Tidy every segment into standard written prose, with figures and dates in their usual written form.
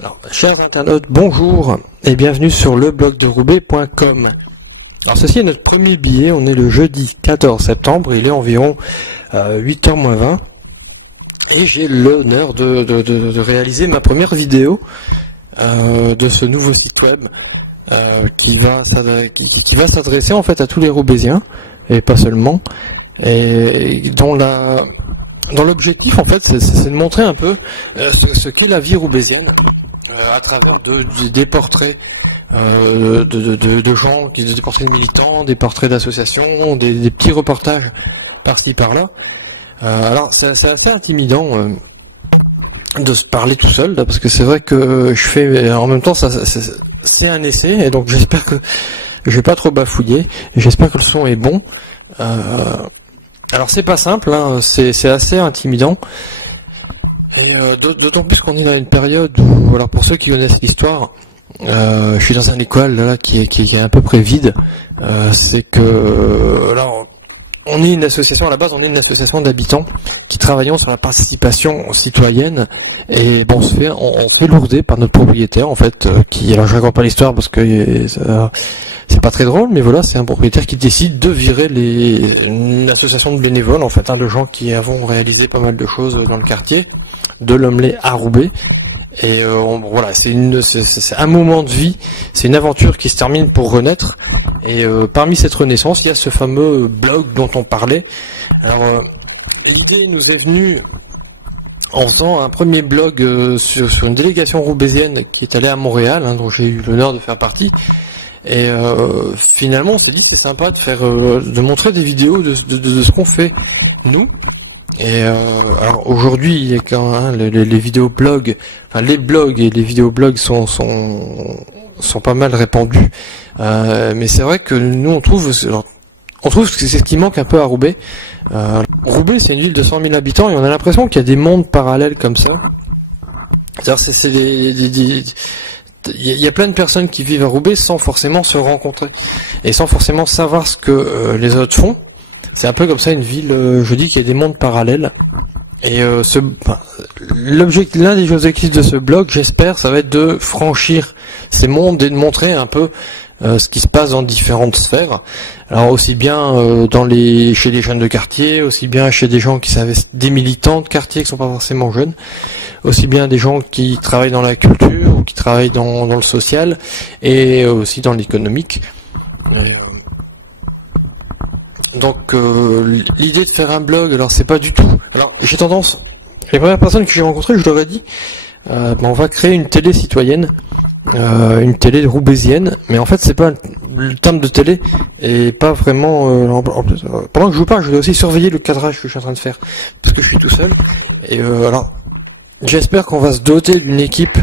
Alors, chers internautes, bonjour et bienvenue sur leblogderoubaix.com. Alors, ceci est notre premier billet, on est le jeudi 14 septembre, il est environ 8h moins 20 et j'ai l'honneur de réaliser ma première vidéo de ce nouveau site web qui va s'adresser en fait à tous les Roubaisiens et pas seulement, et dont l'objectif en fait c'est de montrer un peu ce qu'est la vie roubaisienne à travers des portraits de gens, des portraits de militants, des portraits d'associations, des petits reportages par-ci par-là. Alors c'est assez intimidant de se parler tout seul là, parce que c'est vrai que je fais en même temps c'est un essai, et donc j'espère que je vais pas trop bafouiller, j'espère que le son est bon. Alors c'est pas simple, hein, c'est assez intimidant, et d'autant plus qu'on est dans une période où, alors pour ceux qui connaissent l'histoire, je suis dans un école là qui est à peu près vide. C'est que alors on est une association, à la base on est une association d'habitants qui travaillons sur la participation citoyenne, et bon on fait lourder par notre propriétaire en fait, alors je raconte pas l'histoire parce que c'est pas très drôle, mais voilà, c'est un propriétaire qui décide de virer une association de bénévoles en fait, de gens qui avons réalisé pas mal de choses dans le quartier de l'Homelet à Roubaix. Et voilà, c'est un moment de vie, c'est une aventure qui se termine pour renaître. Et parmi cette renaissance, il y a ce fameux blog dont on parlait. Alors l'idée nous est venue en faisant un premier blog sur une délégation roubaisienne qui est allée à Montréal, dont j'ai eu l'honneur de faire partie. Et finalement on s'est dit que c'est sympa de montrer des vidéos de ce qu'on fait nous. Et alors aujourd'hui il y a quand même les vidéoblogs, enfin les blogs et les vidéoblogs sont pas mal répandus, mais c'est vrai que nous on trouve que c'est ce qui manque un peu à Roubaix. Roubaix c'est une ville de 100 000 habitants et on a l'impression qu'il y a des mondes parallèles comme ça. C'est-à-dire il y a plein de personnes qui vivent à Roubaix sans forcément se rencontrer et sans forcément savoir ce que les autres font. C'est un peu comme ça une ville, je dis qu'il y a des mondes parallèles. Et l'un des objectifs de ce blog, j'espère, ça va être de franchir ces mondes et de montrer un peu ce qui se passe dans différentes sphères. Alors aussi bien chez les jeunes de quartier, aussi bien chez des gens qui savent, des militants de quartier qui sont pas forcément jeunes, aussi bien des gens qui travaillent dans la culture ou qui travaillent dans le social, et aussi dans l'économique. Donc l'idée de faire un blog, alors c'est pas du tout. Alors j'ai tendance, les premières personnes que j'ai rencontrées, je leur ai dit, on va créer une télé citoyenne, une télé roubaisienne, mais en fait c'est pas le terme de télé, et pas vraiment. En plus, pendant que je vous parle, je vais aussi surveiller le cadrage que je suis en train de faire, parce que je suis tout seul. Et alors j'espère qu'on va se doter d'une équipe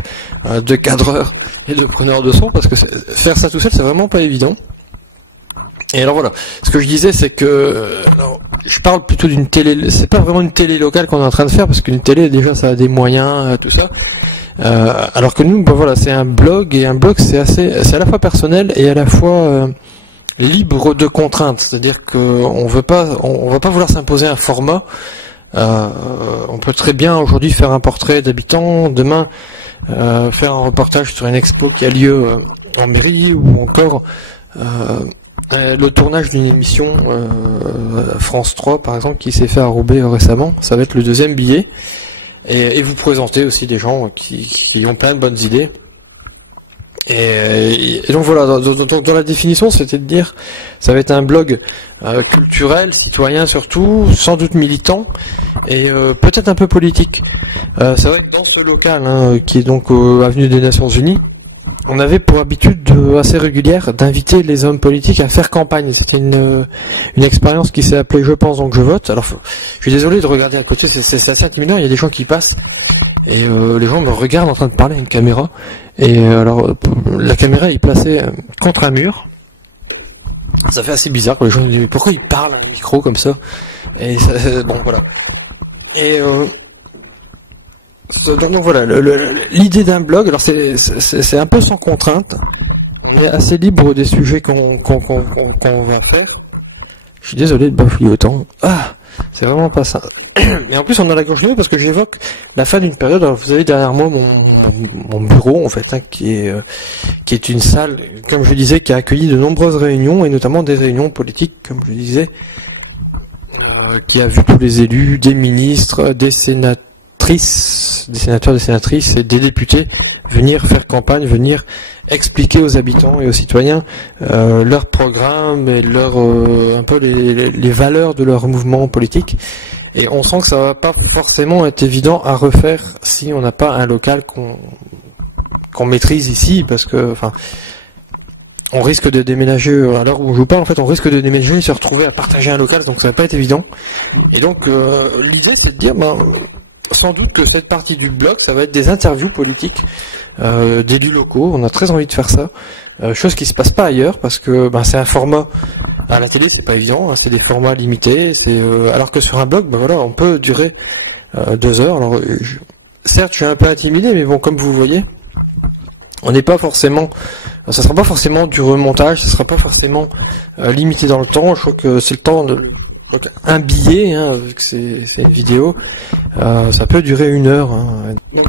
de cadreurs et de preneurs de son, parce que faire ça tout seul c'est vraiment pas évident. Et alors voilà, ce que je disais c'est que je parle plutôt d'une télé, c'est pas vraiment une télé locale qu'on est en train de faire, parce qu'une télé déjà ça a des moyens, tout ça, alors que nous voilà, c'est un blog, et un blog c'est à la fois personnel et à la fois libre de contraintes, c'est-à-dire que on va pas vouloir s'imposer un format. On peut très bien aujourd'hui faire un portrait d'habitants, demain faire un reportage sur une expo qui a lieu en mairie, ou encore le tournage d'une émission France 3 par exemple qui s'est fait à Roubaix récemment. Ça va être le deuxième billet, et vous présentez aussi des gens qui ont plein de bonnes idées. Et donc voilà, dans la définition, c'était de dire ça va être un blog culturel, citoyen surtout, sans doute militant, et peut-être un peu politique. C'est vrai que dans ce local, qui est donc avenue des Nations Unies, on avait pour habitude assez régulière d'inviter les hommes politiques à faire campagne. C'était une expérience qui s'est appelée Je pense donc je vote. Alors je suis désolé de regarder à côté, c'est assez intimidant, il y a des gens qui passent et les gens me regardent en train de parler à une caméra, et alors la caméra est placée contre un mur. Ça fait assez bizarre quand les gens me disent pourquoi ils parlent à un micro comme ça, et bon voilà. Et donc voilà, l'idée d'un blog, alors c'est un peu sans contrainte, on est assez libre des sujets qu'on va faire. Je suis désolé de bafouiller autant. C'est vraiment pas ça. Et en plus, on a la gorge nouée parce que j'évoque la fin d'une période. Alors, vous avez derrière moi mon bureau, en fait, hein, qui est une salle, comme je disais, qui a accueilli de nombreuses réunions, et notamment des réunions politiques, comme je disais, qui a vu tous les élus, des ministres, des sénatrices, des sénateurs, des sénatrices et des députés venir faire campagne, venir expliquer aux habitants et aux citoyens leur programme et un peu les valeurs de leur mouvement politique. Et on sent que ça va pas forcément être évident à refaire si on n'a pas un local qu'on maîtrise ici, parce que, enfin, on risque de déménager, à l'heure où je vous parle, en fait, on risque de déménager et se retrouver à partager un local, donc ça va pas être évident. Et donc, l'idée, c'est de dire, sans doute que cette partie du blog, ça va être des interviews politiques d'élus locaux. On a très envie de faire ça, chose qui se passe pas ailleurs, parce que c'est un format à la télé, c'est pas évident, hein, c'est des formats limités. Alors que sur un blog, voilà, on peut durer 2 heures. Alors, certes, je suis un peu intimidé, mais bon, comme vous voyez, on n'est pas forcément, ça sera pas forcément du remontage, ça sera pas forcément limité dans le temps. Je crois que c'est le temps de un billet, hein, vu que c'est une vidéo, ça peut durer 1 heure. Hein. Donc,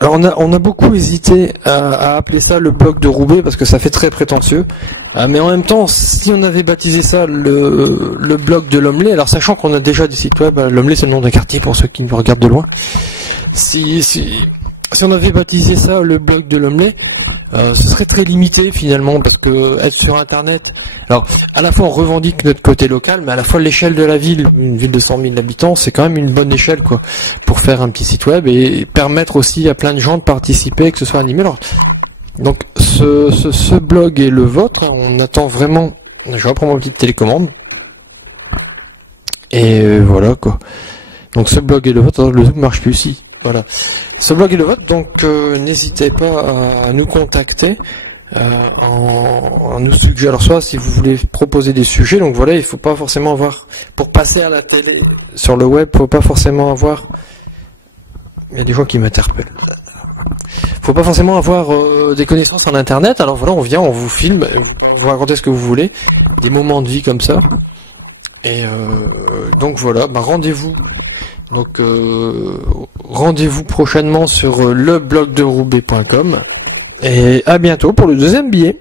alors on a beaucoup hésité à appeler ça le blog de Roubaix parce que ça fait très prétentieux. Mais en même temps, si on avait baptisé ça le blog de Lomley, alors sachant qu'on a déjà des sites web, Lomley c'est le nom d'un quartier pour ceux qui nous regardent de loin. Si on avait baptisé ça le blog de Lomley, ce serait très limité finalement, parce que être sur internet, alors à la fois on revendique notre côté local, mais à la fois l'échelle de la ville, une ville de 100 000 habitants, c'est quand même une bonne échelle quoi, pour faire un petit site web et permettre aussi à plein de gens de participer, que ce soit animé. Alors, donc ce blog est le vôtre, on attend vraiment, je reprends ma petite télécommande, et voilà quoi. Donc ce blog est le vôtre, le Zoom marche plus ici. Voilà. Ce blog est le vôtre, donc n'hésitez pas à nous contacter, en nous suggérer. Alors soit si vous voulez proposer des sujets, donc voilà, il faut pas forcément avoir, pour passer à la télé sur le web, faut pas forcément avoir, il y a des gens qui m'interpellent. Faut pas forcément avoir des connaissances en internet. Alors voilà, on vient, on vous filme, vous racontez ce que vous voulez, des moments de vie comme ça. Et donc voilà, rendez-vous. Donc rendez-vous prochainement sur leblogderoubaix.com et à bientôt pour le 2e billet.